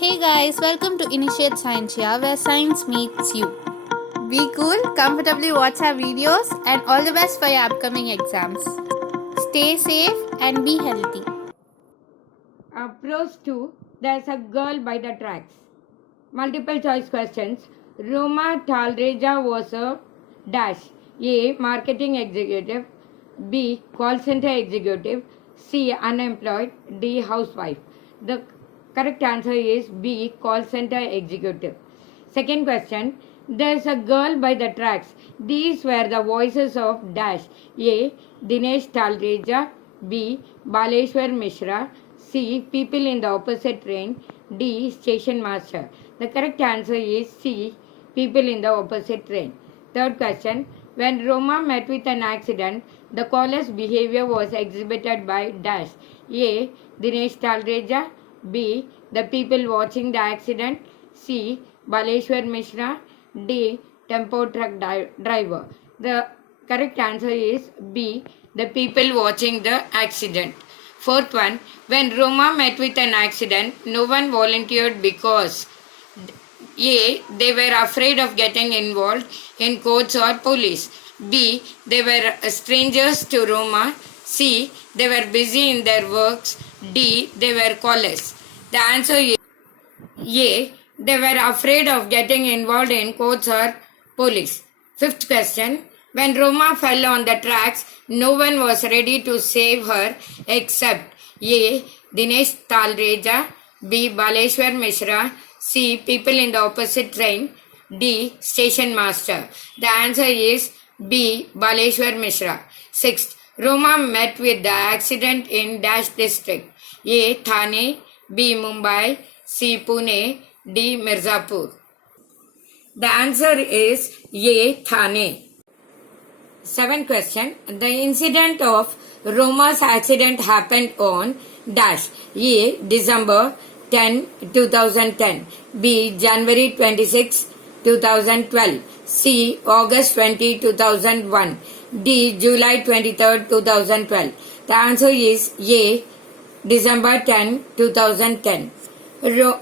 Hey guys, welcome to Initiate Scientia where science meets you. Be cool, comfortably watch our videos, and all the best for your upcoming exams. Stay safe and be healthy. Pros 2. There's a girl by the tracks. Multiple choice questions. Roma Talreja was a dash. A. Marketing executive. B. Call center executive. C. Unemployed. D. Housewife. The correct answer is B. Call center executive. Second question. There's a girl by the tracks. These were the voices of dash. A. Dinesh Talreja. B. Baleshwar Mishra. C. People in the opposite train. D. Station master. The correct answer is C. People in the opposite train. Third question. When Roma met with an accident, the caller's behavior was exhibited by dash. A. Dinesh Talreja. B. The people watching the accident. C. Baleshwar Mishra. D. Tempo truck driver. The correct answer is B. The people watching the accident. Fourth one, when Roma met with an accident, no one volunteered because A. They were afraid of getting involved in courts or police. B. They were strangers to Roma. C. They were busy in their works. D. They were callers. The answer is A. They were afraid of getting involved in courts or police. Fifth question. When Roma fell on the tracks, no one was ready to save her except A. Dinesh Talreja, B. Baleshwar Mishra, C. People in the opposite train, D. Station master. The answer is B. Baleshwar Mishra. Sixth. Roma met with the accident in Dash district. A. Thane, B. Mumbai, C. Pune, D. Mirzapur. The answer is A. Thane. Seventh question. The incident of Roma's accident happened on dash. A. December 10, 2010. B. January 26, 2012. C. August 20, 2001. D. July 23, 2012. The answer is A. December 10, 2010.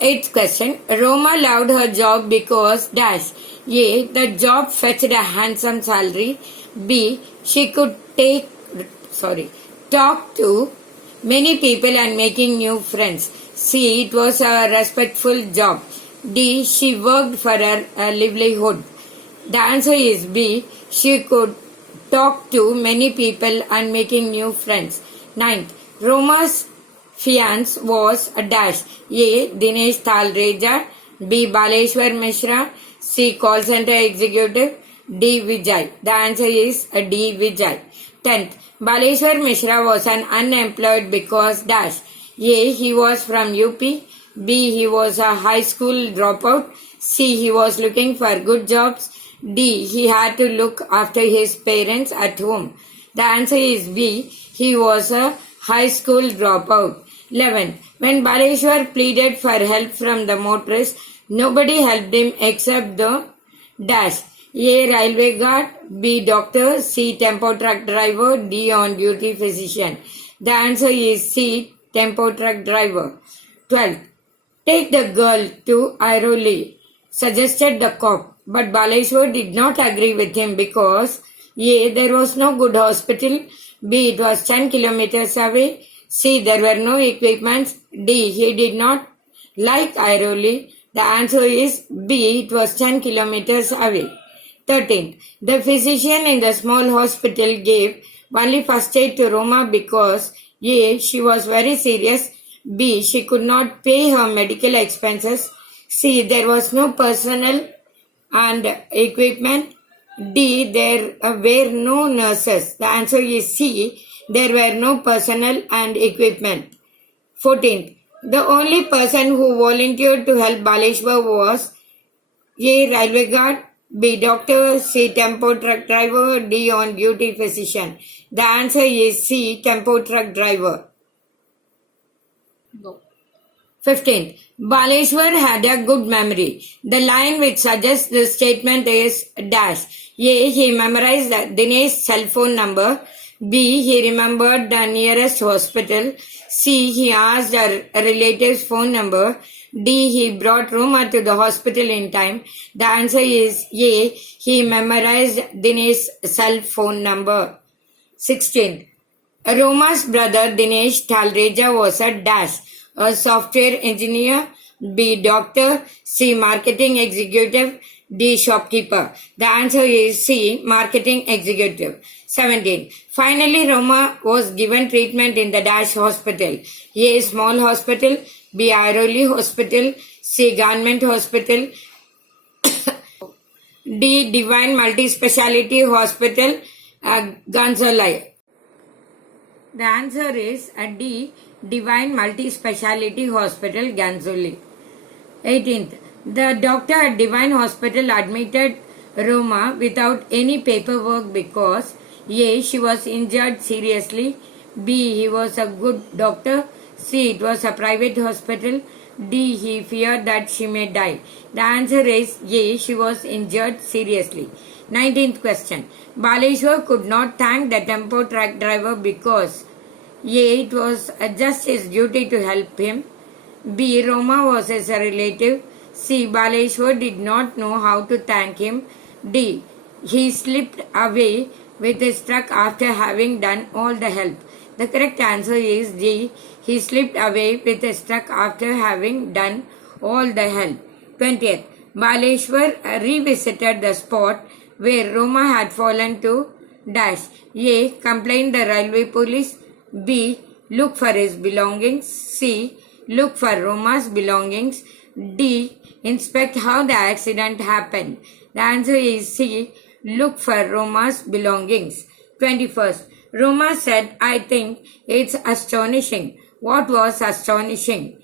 Eighth question. Roma loved her job because dash. A. The job fetched a handsome salary. B. She could talk to many people and making new friends. C. It was a respectful job. D. She worked for her livelihood. The answer is B. She could talk to many people and making new friends. Ninth. Roma's fiance was a dash. A. Dinesh Talreja. B. Baleshwar Mishra. C. Call center executive. D. Vijay. The answer is D. Vijay. 10th. Baleshwar Mishra was an unemployed because dash. A. He was from UP. B. He was a high school dropout. C. He was looking for good jobs. D. He had to look after his parents at home. The answer is B. He was a high school dropout. 11. When Baleshwar pleaded for help from the motorist, nobody helped him except the dash. A. Railway guard. B. Doctor. C. Tempo truck driver. D. On duty physician. The answer is C. Tempo truck driver. 12. Take the girl to Airoli, suggested the cop. But Baleshwar did not agree with him because A. There was no good hospital. B. It was 10 kilometers away. C. There were no equipments. D. He did not like Airoli. The answer is B. It was 10 kilometers away. 13th. The physician in the small hospital gave only first aid to Roma because A. She was very serious. B. She could not pay her medical expenses. C. There was no personnel and equipment. D. There were no nurses. The answer is C. There were no personnel and equipment. 14th. The only person who volunteered to help Baleshwar was A. Railway guard. B. Doctor. C. Tempo truck driver. D. On duty physician. The answer is C. Tempo truck driver. Go. 15th. Baleshwar had a good memory. The line which suggests this statement is dash. A. He memorized Dinesh's cell phone number. B. He remembered the nearest hospital. C. He asked a relative's phone number. D. He brought Roma to the hospital in time. The answer is A. He memorized Dinesh's cell phone number. 16. Roma's brother Dinesh Talreja was a dash. A software engineer. B. Doctor. C. Marketing executive. D. Shopkeeper. The answer is C. Marketing executive. 17. Finally, Roma was given treatment in the Dash Hospital. A. Small hospital. B. Airoli Hospital. C. Government Hospital. D. Divine Multi-Speciality Hospital, Gonzalez. The answer is D. Divine Multi-Speciality Hospital, Gonzalez. 18th. The doctor at Divine Hospital admitted Roma without any paperwork because A. She was injured seriously. B. He was a good doctor. C. It was a private hospital. D. He feared that she may die. The answer is A. She was injured seriously. 19th question. Baleshwar could not thank the tempo truck driver because A. It was just his duty to help him. B. Roma was his relative. C. Baleshwar did not know how to thank him. D. He slipped away with his truck after having done all the help. The correct answer is D. He slipped away with his truck after having done all the help. 20th. Baleshwar revisited the spot where Roma had fallen to dash. A. Complained the railway police. B. Look for his belongings. C. Look for Roma's belongings. D. Inspect how the accident happened. The answer is C. Look for Roma's belongings. 21st. Roma said, I think it's astonishing. What was astonishing?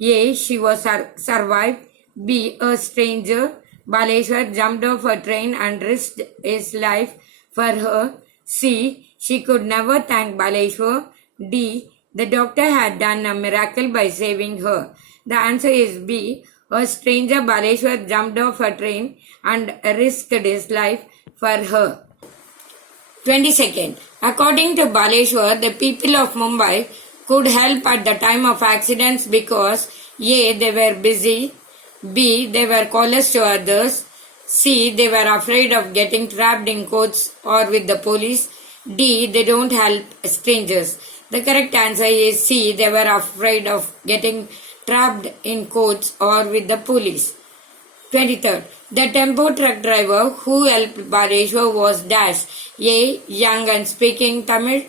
A. She was survived. B. A stranger. Baleshwar jumped off a train and risked his life for her. C. She could never thank Baleshwar. D. The doctor had done a miracle by saving her. The answer is B. A stranger. Baleshwar jumped off a train and risked his life for her. 22nd. According to Baleshwar, the people of Mumbai could help at the time of accidents because A. They were busy. B. They were callous to others. C. They were afraid of getting trapped in courts or with the police. D. They don't help strangers. The correct answer is C. They were afraid of getting trapped in courts or with the police. 23rd. The tempo truck driver who helped Baleshwar was dash. A. Young and speaking Tamil.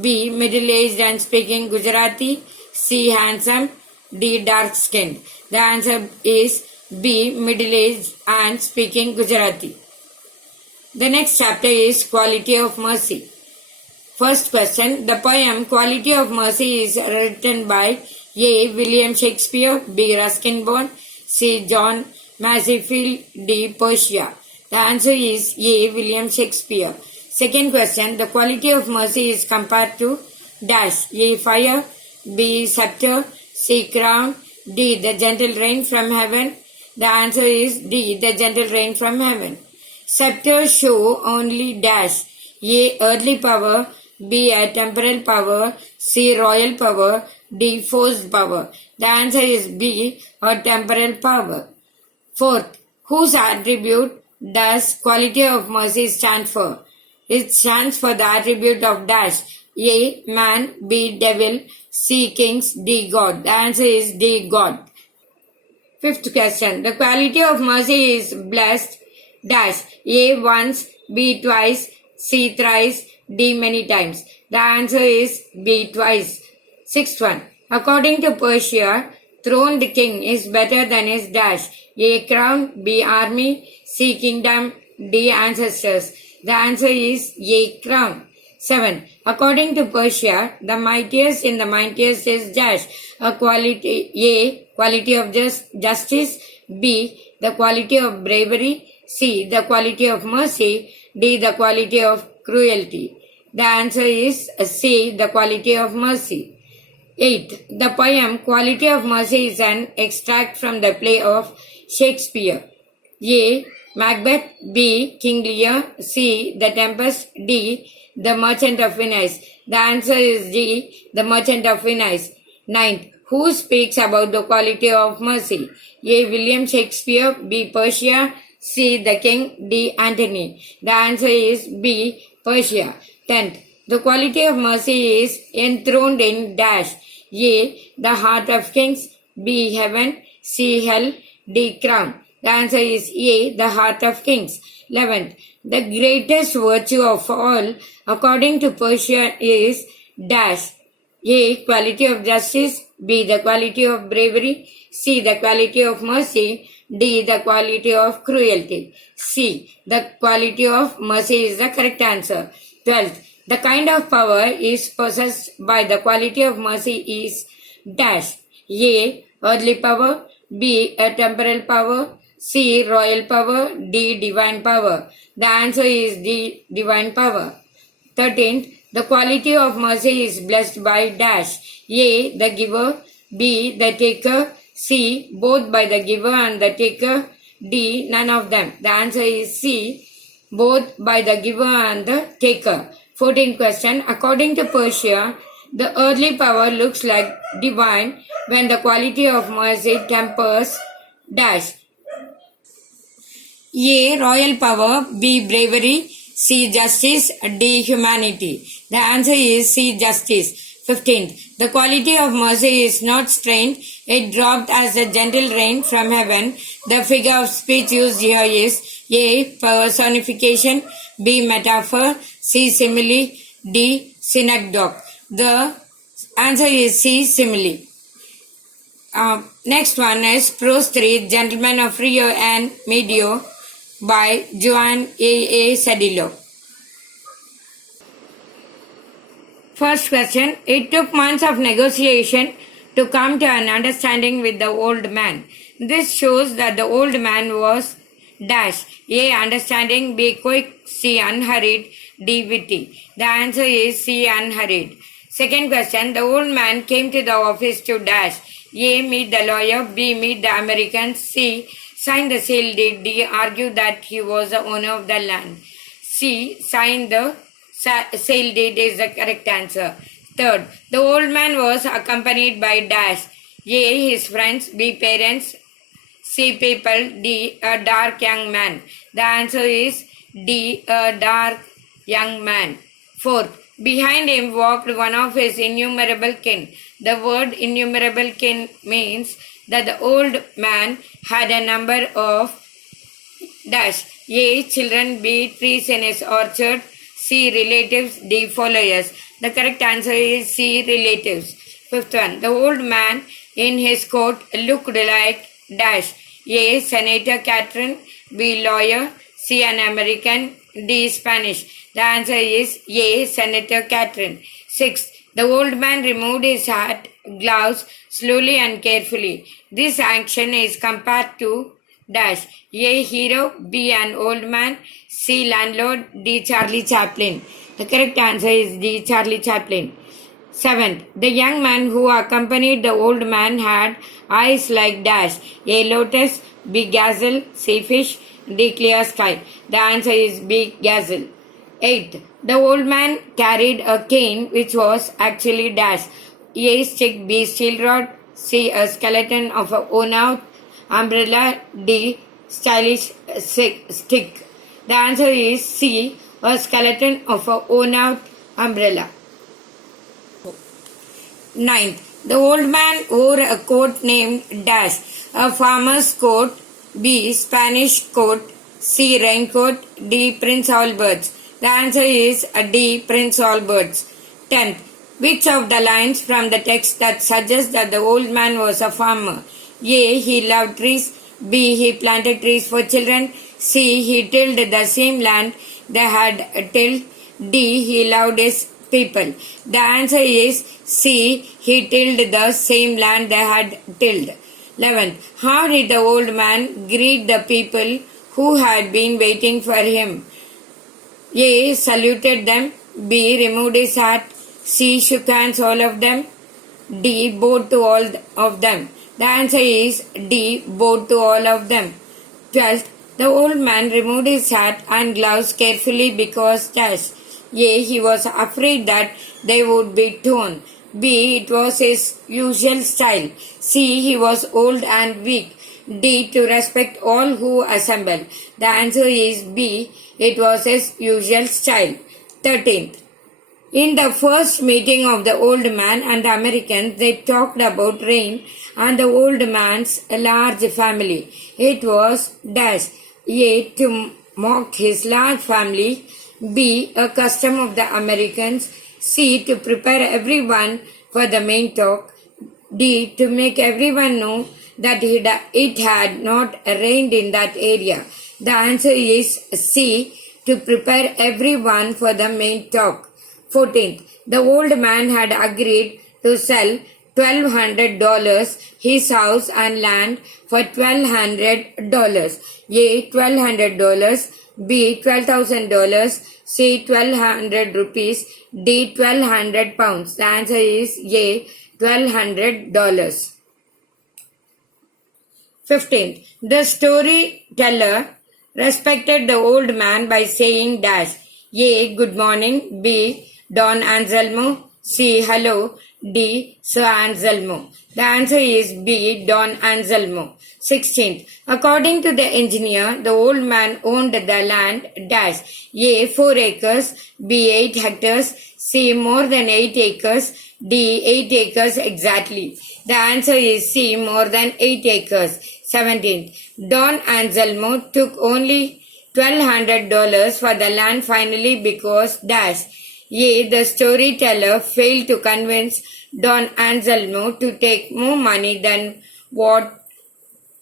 B. Middle-aged and speaking Gujarati. C. Handsome. D. Dark-skinned. The answer is B. Middle-aged and speaking Gujarati. The next chapter is Quality of Mercy. First question. The poem Quality of Mercy is written by A. William Shakespeare. B. Ruskin Bond. C. John Masefield. D. Portia. The answer is A. William Shakespeare. Second question. The quality of mercy is compared to dash. A. Fire. B. Scepter. C. Crown. D. The gentle rain from heaven. The answer is D. The gentle rain from heaven. Scepters show only dash. A. Earthly power. B. A temporal power. C. Royal power. D. Forced power. The answer is B. A temporal power. Fourth, whose attribute does quality of mercy stand for? It stands for the attribute of dash. A. Man. B. Devil. C. Kings. D. God. The answer is D. God. Fifth question. The quality of mercy is blessed dash. A. Once. B. Twice. C. Thrice. D. Many times. The answer is B. Twice. Sixth one. According to Persia, throned king is better than his dash. A. Crown. B. Army. C. Kingdom. D. Ancestors. The answer is A. Crown. 7. According to Persia, the mightiest in the mightiest is dash. A. Quality of justice. B. The quality of bravery. C. The quality of mercy. D. The quality of cruelty. The answer is C. The quality of mercy. 8. The poem Quality of Mercy is an extract from the play of Shakespeare. A. Macbeth. B. King Lear. C. The Tempest. D. The Merchant of Venice. The answer is D. The Merchant of Venice. Ninth. Who speaks about the quality of mercy? A. William Shakespeare. B. Persia. C. The King. D. Antony. The answer is B. Persia. 10th. The quality of mercy is enthroned in dash. A. The heart of kings. B. Heaven. C. Hell. D. Crown. The answer is A. The heart of kings. 11th. The greatest virtue of all, according to Persia, is dash. A. Quality of justice. B. The quality of bravery. C. The quality of mercy. D. The quality of cruelty. C. The quality of mercy is the correct answer. 12th. The kind of power is possessed by the quality of mercy is dash. A. Earthly power. B. A temporal power. C. Royal power. D. Divine power. The answer is D. Divine power. 13th. The quality of mercy is blessed by dash. A. The giver. B. The taker. C. Both by the giver and the taker. D. None of them. The answer is C. Both by the giver and the taker. 14th question. According to Persia, the earthly power looks like divine when the quality of mercy tempers dash. A. Royal power. B. Bravery. C. Justice. D. Humanity. The answer is C. Justice. 15th. The quality of mercy is not strained. It dropped as a gentle rain from heaven. The figure of speech used here is A. Personification. B. Metaphor. C. Simile. D. Synecdoche. The answer is C. Simile. Next one is Prose 3, Gentlemen of Rio and Medio by Juan A. Sedillo. First question. It took months of negotiation to come to an understanding with the old man. This shows that the old man was dash. A. Understanding. B. Quick. C. Unhurried. D. Witty. The answer is C. Unhurried. Second question. The old man came to the office to dash. A. Meet the lawyer. B. Meet the Americans. C. Sign the sale deed. D. Argue that he was the owner of the land. C. Sign the sale deed is the correct answer. Third. The old man was accompanied by dash. A. His friends. B. Parents. C. People. D. A dark young man. The answer is D. A dark young man. Fourth. Behind him walked one of his innumerable kin. The word innumerable kin means that the old man had a number of dash. A. Children. B. Trees in his orchard. C. Relatives. D. Followers. The correct answer is C. Relatives. Fifth one. The old man in his coat looked like dash. A. Senator Catherine. B. Lawyer. C. An American. D. Spanish. The answer is A. Senator Catherine. Sixth. The old man removed his hat, gloves slowly and carefully. This action is compared to dash. A. Hero. B. An old man. C. Landlord. D. Charlie Chaplin. The correct answer is D. Charlie Chaplin. Seventh. The young man who accompanied the old man had eyes like dash. A. Lotus. B. Gazelle. C. Fish. D. Clear sky. The answer is B. Gazelle. Eighth. The old man carried a cane which was actually dash. A. Stick. B. Steel rod. C. A skeleton of a worn-out umbrella. D. Stylish stick. The answer is C. A skeleton of a worn-out umbrella. Ninth. The old man wore a coat named dash. A farmer's coat. B. Spanish coat. C. Raincoat. D. Prince Albert's. The answer is D. Prince Albert's. 10th. Which of the lines from the text that suggests that the old man was a farmer? A. He loved trees. B. He planted trees for children. C. He tilled the same land they had tilled. D. He loved his people. The answer is C. He tilled the same land they had tilled. 11th. How did the old man greet the people who had been waiting for him? A. Saluted them. B. Removed his hat. C. Shook hands all of them. D. Bowed to all of them. The answer is D. Bowed to all of them. 12th. The old man removed his hat and gloves carefully because dash. A. He was afraid that they would be torn. B. It was his usual style. C. He was old and weak. D. To respect all who assemble. The answer is B. It was his usual style. 13th. In the first meeting of the old man and the Americans, they talked about rain and the old man's large family. It was dash. A. To mock his large family. B. A custom of the Americans. C. To prepare everyone for the main talk. D. To make everyone know that it had not rained in that area. The answer is C. To prepare everyone for the main talk. 14th. The old man had agreed to sell $1,200 his house and land for $1,200. A. $1,200. B. $12,000. C. 1,200 rupees. D. 1,200 pounds. The answer is A. $1,200. 15th. The storyteller respected the old man by saying dash. A. Good morning. B. Don Anselmo. C. Hello. D. Sir Anselmo. The answer is B. Don Anselmo. 16th. According to the engineer, the old man owned the land dash. A. 4 acres. B. 8 hectares. C. More than 8 acres. D. 8 acres exactly. The answer is C. More than 8 acres. 17th. Don Anselmo took only $1,200 for the land finally because dash. A. The storyteller failed to convince Don Anselmo to take more money than what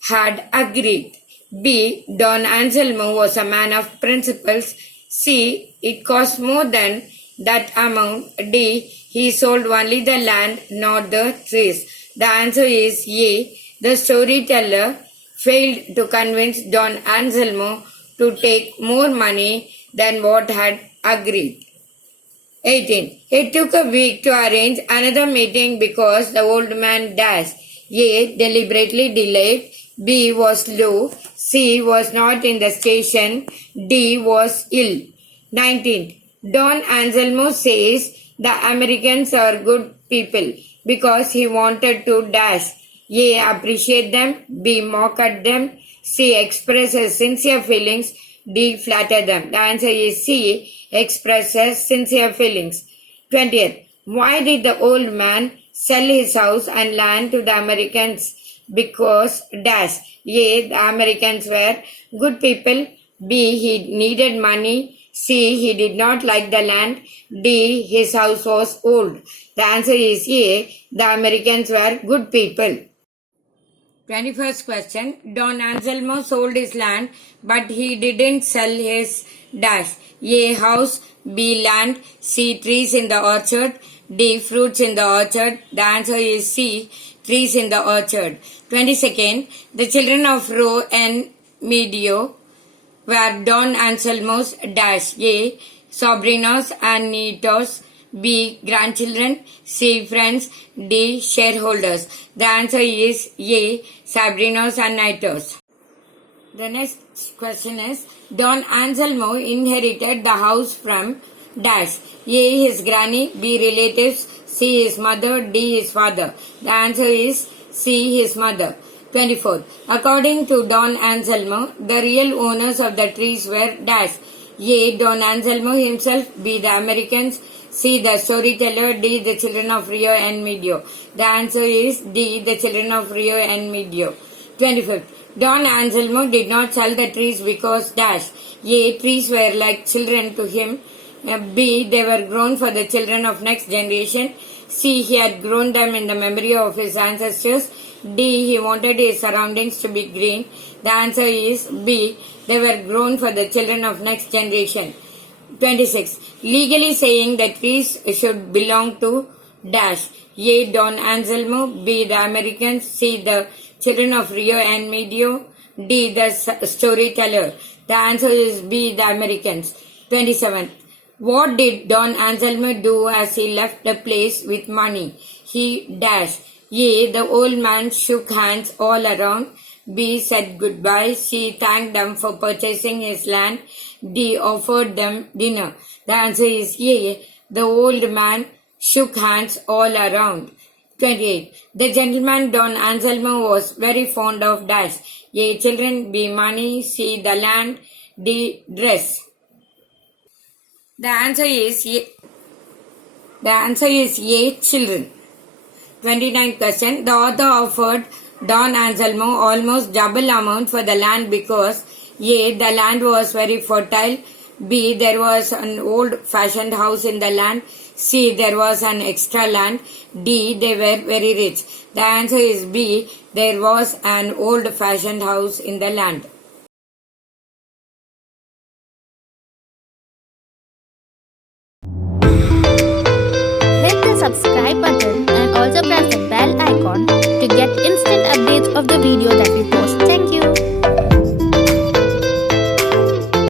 had agreed. B. Don Anselmo was a man of principles. C. It cost more than that amount. D. He sold only the land, not the trees. The answer is A. The storyteller failed to convince Don Anselmo to take more money than what had agreed. 18. It took a week to arrange another meeting because the old man dashed. A. Deliberately delayed. B. Was low. C. Was not in the station. D. Was ill. 19. Don Anselmo says the Americans are good people because he wanted to dash. A. Appreciate them. B. Mock at them. C. Express his sincere feelings. D. Flatter them. The answer is C. Express his sincere feelings. 20th. Why did the old man sell his house and land to the Americans? Because dash. A. The Americans were good people. B. He needed money. C. He did not like the land. D. His house was old. The answer is A. The Americans were good people. 21st question. Don Anselmo sold his land, but he didn't sell his dash. A. House. B. Land. C. Trees in the orchard. D. Fruits in the orchard. The answer is C. Trees in the orchard. 22nd. The children of Rio and Medio were Don Anselmo's dash. A. Sobrinos and nietos. B. Grandchildren. C. Friends. D. Shareholders. The answer is A. Sobrinos and nietos. The next question is, Don Anselmo inherited the house from dash. A. His granny. B. Relatives. C. His mother. D. His father. The answer is C. His mother. 24th. According to Don Anselmo, the real owners of the trees were dash. A. Don Anselmo himself. B. The Americans. C. The storyteller. D. The children of Rio and Medio. The answer is D. The children of Rio and Medio. 25th. Don Anselmo did not sell the trees because dash. A. Trees were like children to him. B. They were grown for the children of next generation. C. He had grown them in the memory of his ancestors. D. He wanted his surroundings to be green. The answer is B. They were grown for the children of next generation. 26. Legally saying that trees should belong to dash. A. Don Anselmo. B. The Americans. C. The children of Rio and Medio. D. The storyteller. The answer is B. The Americans. 27. What did Don Anselmo do as he left the place with money? He dash. A. The old man shook hands all around. B. Said goodbye. C. Thanked them for purchasing his land. D. Offered them dinner. The answer is A. The old man shook hands all around. 28. The gentleman Don Anselmo was very fond of dash. A. Children. B. Money. C. The land. D. Dress. The answer is A. Children. 29th question. The author offered Don Anselmo almost double amount for the land because A. The land was very fertile. B. There was an old-fashioned house in the land. C. There was an extra land. D. They were very rich. The answer is B. There was an old-fashioned house in the land. Hit the subscribe button and also press the bell icon to get instant updates of the video that